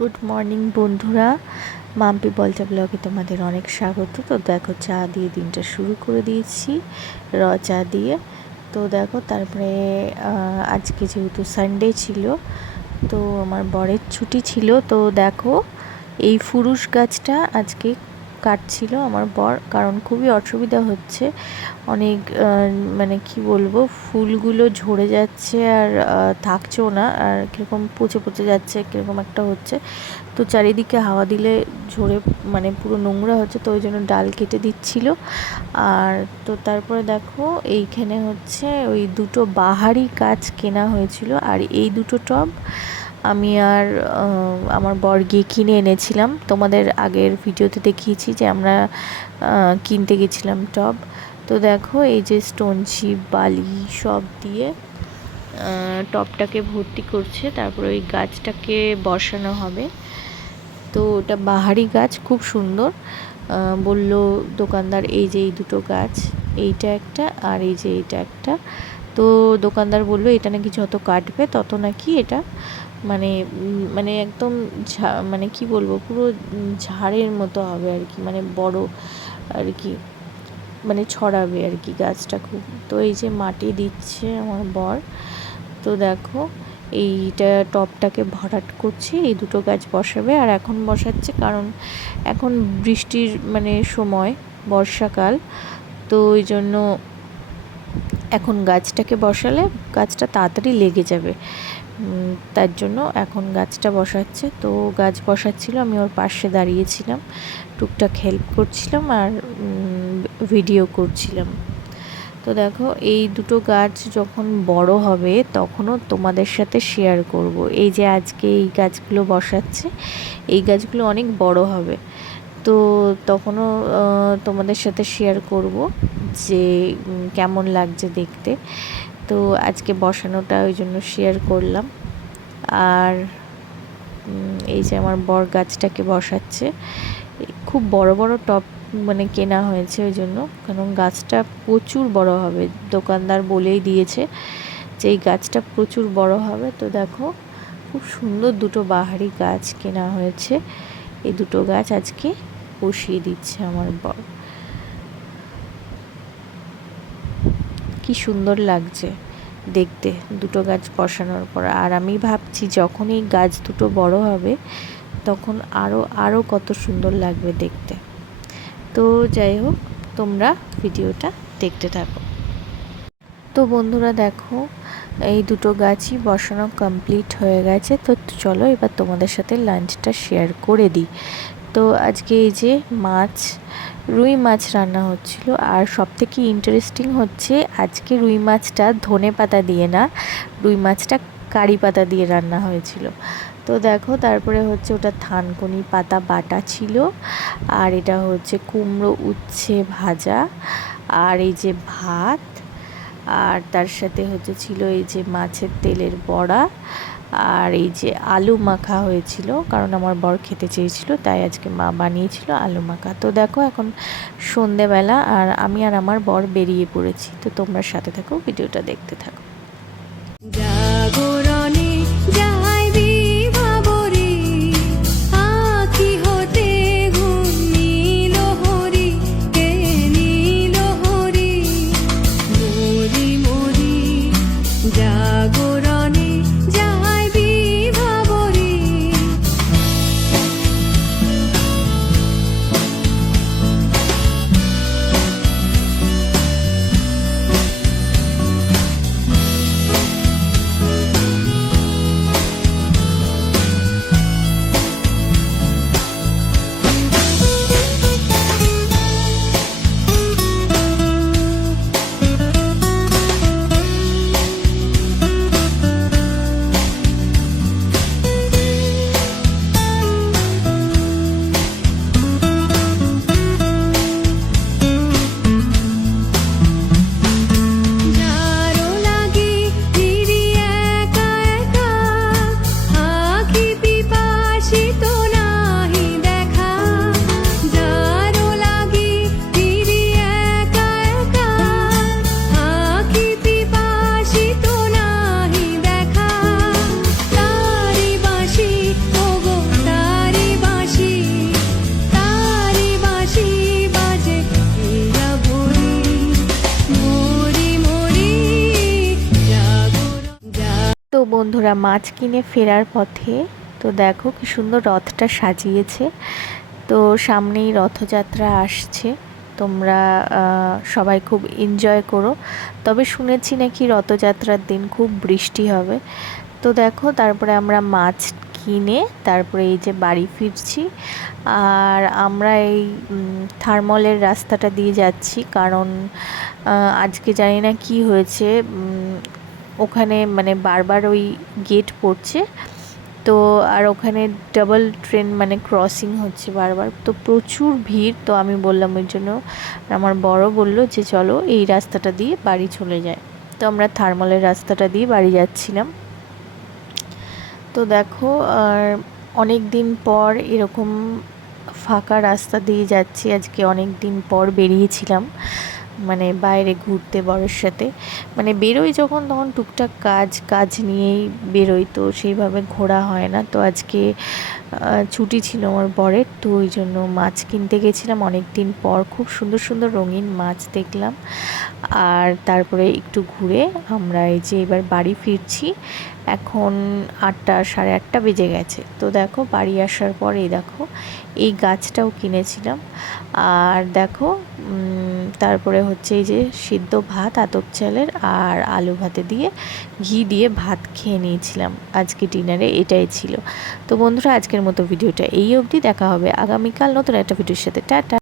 Good morning বন্ধুরা, মাম্পি বলটা ব্লগে তোমাদের অনেক স্বাগত। তো দেখো, চা দিয়ে দিনটা শুরু করে দিয়েছি, চা দিয়ে। তো দেখো, তারপরে আজকে যেহেতু সানডে ছিল, তো আমার বরের ছুটি ছিল। তো দেখো, এই ফুরুষ গাছটা আজকে কাটছিল আমার বর, কারণ খুবই অসুবিধা হচ্ছে। অনেক মানে কি বলবো, ফুলগুলো ঝরে যাচ্ছে আর থাকছেও না, আর কীরকম পচে পচে যাচ্ছে, কীরকম একটা হচ্ছে। তো চারিদিকে হাওয়া দিলে ঝরে মানে পুরো নোংরা হচ্ছে, তো ওই জন্য ডাল কেটে দিচ্ছিল। আর তো তারপরে দেখো, এইখানে হচ্ছে ওই দুটো বাহারি গাছ কেনা হয়েছিল, আর এই দুটো টব আমি আর আমার বর গিয়ে কিনে এনেছিলাম। তোমাদের আগের ভিডিওতে দেখিয়েছি যে আমরা কিনতে গেছিলাম টব। তো দেখো, এই যে স্টোন চিপ, বালি সব দিয়ে টবটাকে ভর্তি করছে, তারপরে ওই গাছটাকে বসানো হবে। তো ওটা বাহারি গাছ, খুব সুন্দর। বলল দোকানদার, এই যে এই দুটো গাছ, এইটা একটা আর এই যে এইটা একটা। তো দোকানদার বলল এটা নাকি যত কাটবে তত নাকি এটা মানে মানে একদম মানে কি বলবো, পুরো ঝাড়ের মতো হবে আর কি, মানে বড় আর কি, মানে ছড়াবে আর কি গাছটা খুব। তো এই যে মাটি দিচ্ছে আমার বর। তো দেখো, এইটা টবটাকে ভরাট করছে, এই দুটো গাছ বসাবে। আর এখন বসাচ্ছে কারণ এখন বৃষ্টির মানে সময়, বর্ষাকাল, তো ওই জন্য এখন গাছটাকে বসালে গাছটা তাড়াতাড়ি লেগে যাবে, তার জন্য এখন গাছটা বসাচ্ছে। তো গাছ বসাচ্ছিল, আমি ওর পাশে দাঁড়িয়েছিলাম, টুকটাক হেল্প করছিলাম আর ভিডিও করছিলাম। তো দেখো, এই দুটো গাছ যখন বড় হবে তখনও তোমাদের সাথে শেয়ার করব। এই যে আজকে এই গাছগুলো বসাচ্ছে, এই গাছগুলো অনেক বড় হবে, তো তখনও তোমাদের সাথে শেয়ার করব যে কেমন লাগছে দেখতে। তো আজকে বসানোটা ওই জন্য শেয়ার করলাম। আর এই যে আমার বর গাছটাকে বসাচ্ছে, খুব বড় বড় টব মানে কেনা হয়েছে ওই জন্য, কারণ গাছটা প্রচুর বড় হবে, দোকানদার বলেই দিয়েছে যে এই গাছটা প্রচুর বড় হবে। তো দেখো, খুব সুন্দর দুটো বাহারি গাছ কেনা হয়েছে, এই দুটো গাছ আজকে বসিয়ে দিচ্ছে আমার বর। কি সুন্দর লাগছে দেখতে দুটো গাছ বসানোর পর। আর আমি ভাবছি যখন এই গাছ দুটো বড় হবে তখন আরও কত সুন্দর লাগবে দেখতে। তো যাই হোক, তোমরা ভিডিওটা দেখতে থাকো। তো বন্ধুরা দেখো, এই দুটো গাছই বসানো কমপ্লিট হয়ে গেছে। তো চলো এবার তোমাদের সাথে লাঞ্চটা শেয়ার করে দিই। তো আজকে এই যে রুই মাছ রান্না হচ্ছিল, আর সবথেকে ইন্টারেস্টিং হচ্ছে আজকে রুই মাছটা ধনে পাতা দিয়ে না, রুই মাছটা কারি পাতা দিয়ে রান্না হয়েছিল। তো দেখো, তারপরে হচ্ছে ওটা থানকুনি পাতা বাটা ছিল, আর এটা হচ্ছে কুমড়ো উচ্ছে ভাজা, আর এই যে ভাত, আর তার সাথে হচ্ছে ছিল এই যে মাছের তেলের বড়া, আর এই যে আলু মাখা হয়েছিল, কারণ আমার বর খেতে চেয়েছিল তাই আজকে মা বানিয়েছিল আলু মাখা। তো দেখো, এখন সন্ধেবেলা আর আমি আর আমার বর বেরিয়ে পড়েছি। তো তোমরা সাথে থাকো, ভিডিওটা দেখতে থাকো। জাগরণে যাইবি ভাবরি, আখি হতে ঘুম নীল হরি, কে নীল হরি, মরি মরি জাগরণে যাইবি ভাবরি। বন্ধুরা মাছ কিনে ফেরার পথে তো দেখো কি সুন্দর রথটা সাজিয়েছে। তো সামনেই রথযাত্রা আসছে, তোমরা সবাই খুব এনজয় করো। তবে শুনেছি নাকি রথযাত্রার দিন খুব বৃষ্টি হবে। তো দেখো তারপরে আমরা মাছ কিনে তারপরে এই যে বাড়ি ফিরছি। আর আমরা এই থার্মলের রাস্তাটা দিয়ে যাচ্ছি, কারণ আজকে জানি না কি হয়েছে, ওখানে মানে বারবার ওই গেট পড়ছে। তো আর ওখানে ডাবল ট্রেন মানে ক্রসিং হচ্ছে বারবার, তো প্রচুর ভিড়। তো আমি বললাম ওই জন্য, আমার বড় বলল যে চলো এই রাস্তাটা দিয়ে বাড়ি চলে যায়। তো আমরা থার্মলের রাস্তাটা দিয়ে বাড়ি যাচ্ছিলাম। তো দেখো আর অনেক দিন পর এরকম ফাঁকা রাস্তা দিয়ে যাচ্ছি। আজকে অনেক দিন পর বেরিয়েছিলাম মানে বাইরে ঘুরতে বরের সাথে। মানে বেরোই যখন তখন টুকটাক কাজ নিয়েই বেরোই, তো সেইভাবে ঘোরা হয় না। তো আজকে ছুটি ছিল আমার বরের, তো ওই জন্য মাছ কিনতে গেছিলাম অনেক দিন পর। খুব সুন্দর সুন্দর রঙিন মাছ দেখলাম। আর তারপরে একটু ঘুরে আমরা এই যে এবার বাড়ি ফিরছি। এখন 8টা, সাড়ে 8টা বেজে গেছে। তো দেখো বাড়ি আসার পর এই দেখো এই গাছটাও কিনেছিলাম। আর দেখো তারপরে হচ্ছে এই যে সিদ্ধ ভাত আতপ চালের আর আলু ভাতে দিয়ে ঘি দিয়ে ভাত খেয়ে নিয়েছিলাম। আজকে ডিনারে এটাই ছিল। তো বন্ধুরা আজকের মতো ভিডিওটা এই অবধি। দেখা হবে আগামীকাল নতুন একটা ভিডিওর সাথে। টাটা।